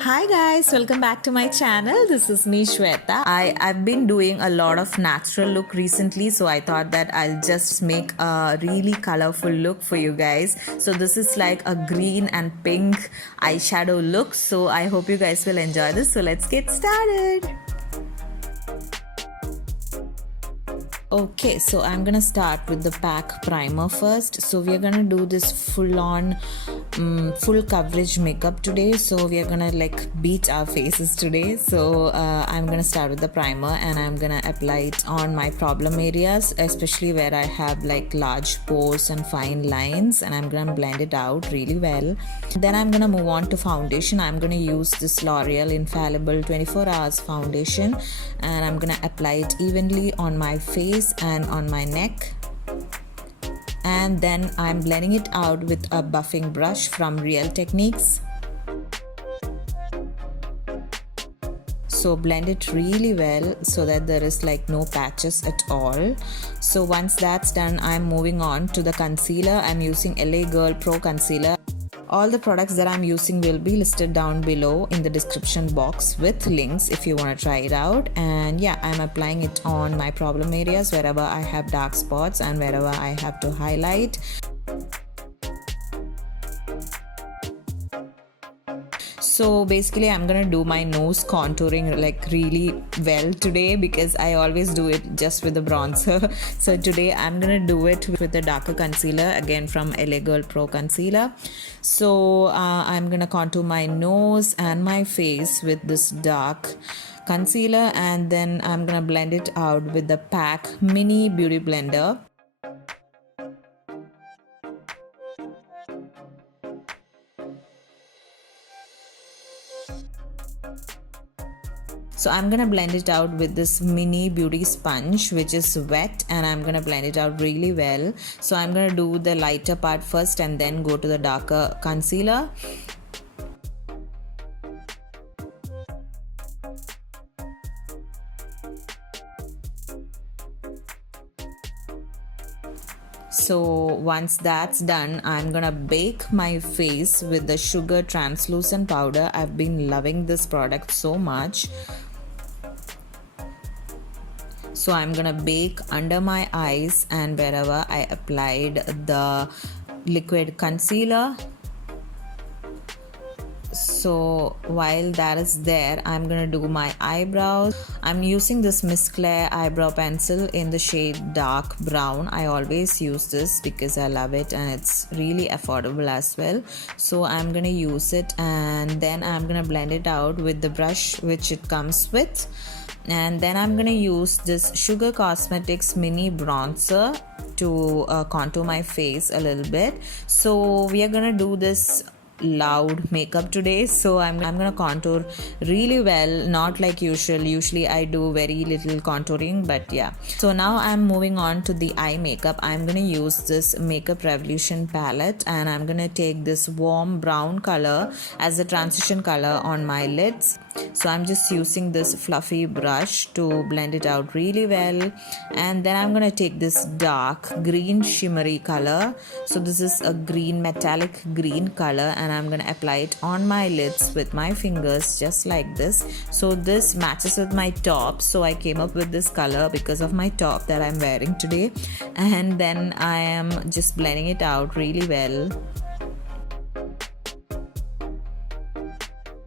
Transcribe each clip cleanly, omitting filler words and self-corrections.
Hi guys, welcome back to my channel. This is me Shweta. I've been doing a lot of natural look recently, so I thought that I'll just make a really colorful look for you guys. So this is like a green and pink eyeshadow look. So I hope you guys will enjoy this. So let's get started. Okay, so I'm gonna start with the PAC primer first. So we are gonna do this full-on full coverage makeup today. So we are gonna like beat our faces today. So I'm gonna start with the primer and I'm gonna apply it on my problem areas, especially where I have like large pores and fine lines, and I'm gonna blend it out really well. Then I'm gonna move on to foundation. I'm gonna use this L'Oreal Infallible 24 hours foundation, and I'm gonna apply it evenly on my face and on my neck. And then I'm blending it out with a buffing brush from Real Techniques. So blend it really well so that there is like no patches at all. So once that's done, I'm moving on to the concealer. I'm using LA Girl Pro Concealer. All the products that I'm using will be listed down below in the description box with links if you want to try it out. And yeah, I'm applying it on my problem areas wherever I have dark spots and wherever I have to highlight. So basically I'm gonna do my nose contouring like really well today, because I always do it just with the bronzer. So today I'm gonna do it with the darker concealer, again from LA Girl Pro Concealer. So I'm gonna contour my nose and my face with this dark concealer, and then I'm gonna blend it out with the PAC Mini Beauty Blender. So I'm gonna blend it out with this mini beauty sponge, which is wet, and I'm gonna blend it out really well. So I'm gonna do the lighter part first and then go to the darker concealer. So once that's done, I'm gonna bake my face with the Sugar Translucent Powder. I've been loving this product so much. So I'm gonna bake under my eyes and wherever I applied the liquid concealer. So while that is there, I'm gonna do my eyebrows. I'm using this Miss Claire eyebrow pencil in the shade dark brown. I always use this because I love it and it's really affordable as well. So I'm gonna use it, and then I'm gonna blend it out with the brush which it comes with. And then I'm gonna use this Sugar Cosmetics mini bronzer to contour my face a little bit. So we are gonna do this loud makeup today, so I'm gonna contour really well, not like usually I do very little contouring, but yeah. So now I'm moving on to the eye makeup. I'm gonna use this Makeup Revolution palette, and I'm gonna take this warm brown color as a transition color on my lids. So I'm just using this fluffy brush to blend it out really well, and then I'm gonna take this dark green shimmery color. So this is a green, metallic green color, and I'm gonna apply it on my lids with my fingers just like this. So this matches with my top, so I came up with this color because of my top that I'm wearing today. And then I am just blending it out really well.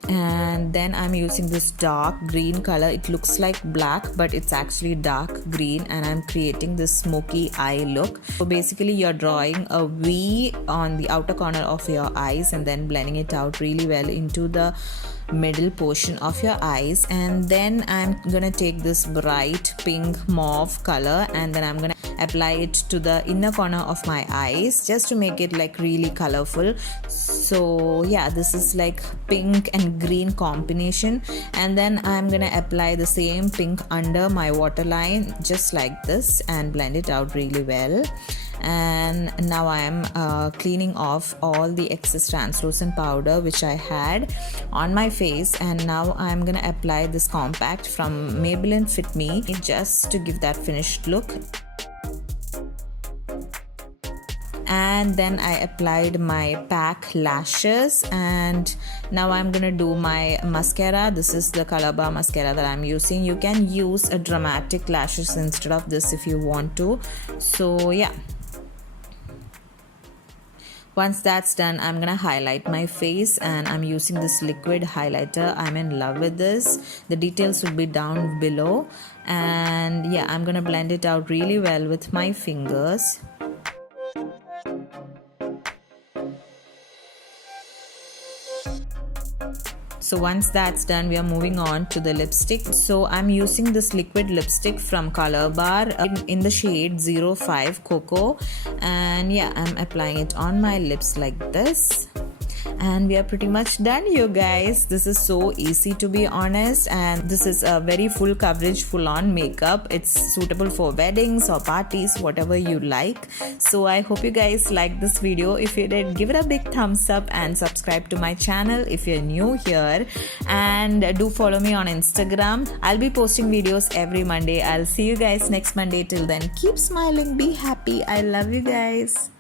And then I'm using this dark green color. It looks like black, but it's actually dark green, and I'm creating this smoky eye look. So basically you're drawing a V on the outer corner of your eyes and then blending it out really well into the middle portion of your eyes. And then I'm gonna take this bright pink mauve color, and then I'm gonna apply it to the inner corner of my eyes just to make it like really colorful. So yeah, this is like pink and green combination. And then I'm gonna apply the same pink under my waterline just like this and blend it out really well. And now I am cleaning off all the excess translucent powder which I had on my face, and now I'm gonna apply this compact from Maybelline Fit Me just to give that finished look. and then I applied my PAC lashes, and now I'm gonna do my mascara. This is the Colorbar mascara that I'm using. You can use a dramatic lashes instead of this if you want to. So yeah, once that's done, I'm gonna highlight my face, and I'm using this liquid highlighter. I'm in love with this. The details will be down below, and yeah, I'm gonna blend it out really well with my fingers. So once that's done, we are moving on to the lipstick. So I'm using this liquid lipstick from Colorbar in the shade 05 Cocoa, and yeah, I'm applying it on my lips like this. And we are pretty much done, you guys. This is so easy, to be honest, and this is a very full coverage, full on makeup. It's suitable for weddings or parties, whatever you like. So I hope you guys liked this video. If you did, give it a big thumbs up and subscribe to my channel if you're new here, and do follow me on Instagram. I'll be posting videos every Monday. I'll see you guys next Monday. Till then, keep smiling, be happy. I love you guys.